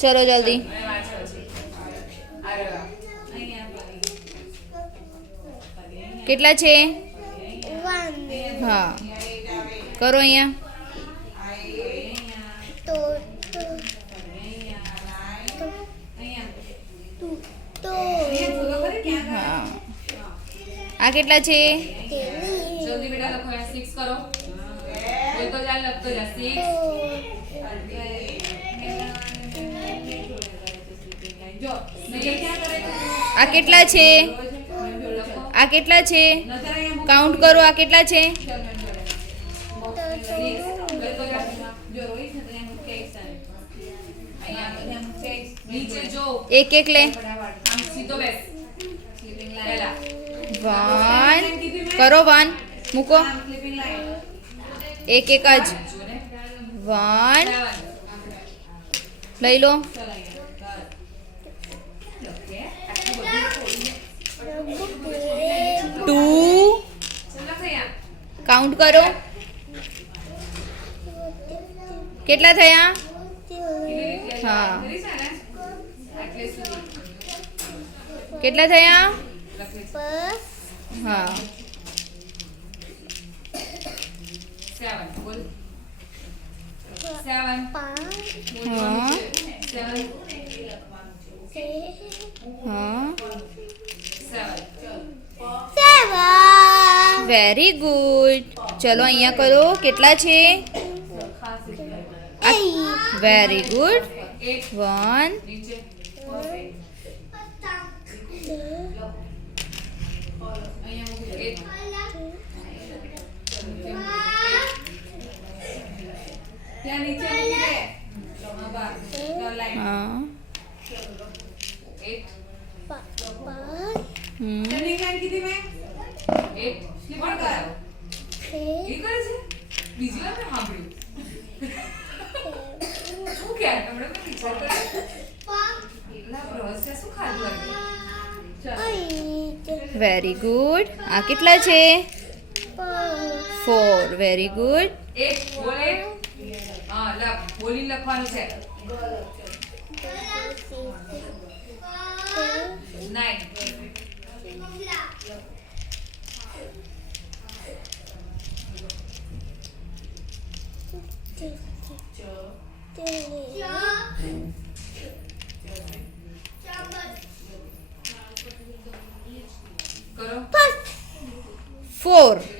ચલો જલ્દી. કેટલા છે? હા, કરો અહીંયા. હા, આ કેટલા છે? જલ્દી બેટા લખો 6 કરો. બોલતો જા, લખતો જા. 6 જો નહી ક્યાં કરે છે? આ કેટલા છે? આ કેટલા છે? કાઉન્ટ કરો. આ કેટલા છે? નીચે જો એક એક લે. આમ સીધો બેસ. પહેલા 1 કરો. 1 મૂકો. એક એક જ. 1 લઈ લો. 2 કાઉન્ટ કરો. કેટલા થયા? હા, કેટલા થયા? હા, 7 બોલ. 7 હા, 7 હા. 7 વેરી ગુડ. ચલો અહીંયા કરો. કેટલા છે? Very good. 1 નીચે ત્યાં નીચે મૂકી દે. બરાબર. ચાલ લાઈન. હા. 8 હમ. ચલની લાઈન કીધી મેં. 8 સ્લીપર કરાવો. એ કરે છે? બીજી વાર મેં સાંભળ્યું. શું કે તમને મેં વિચાર કર્યો? એટલા રહસ્ય શું ખાધું આજે? Very good. આ કેટલા છે? 4. Very good. 8 બોલે. હા લખ. બોલીને લખવાનું છે. 9 કરો. 4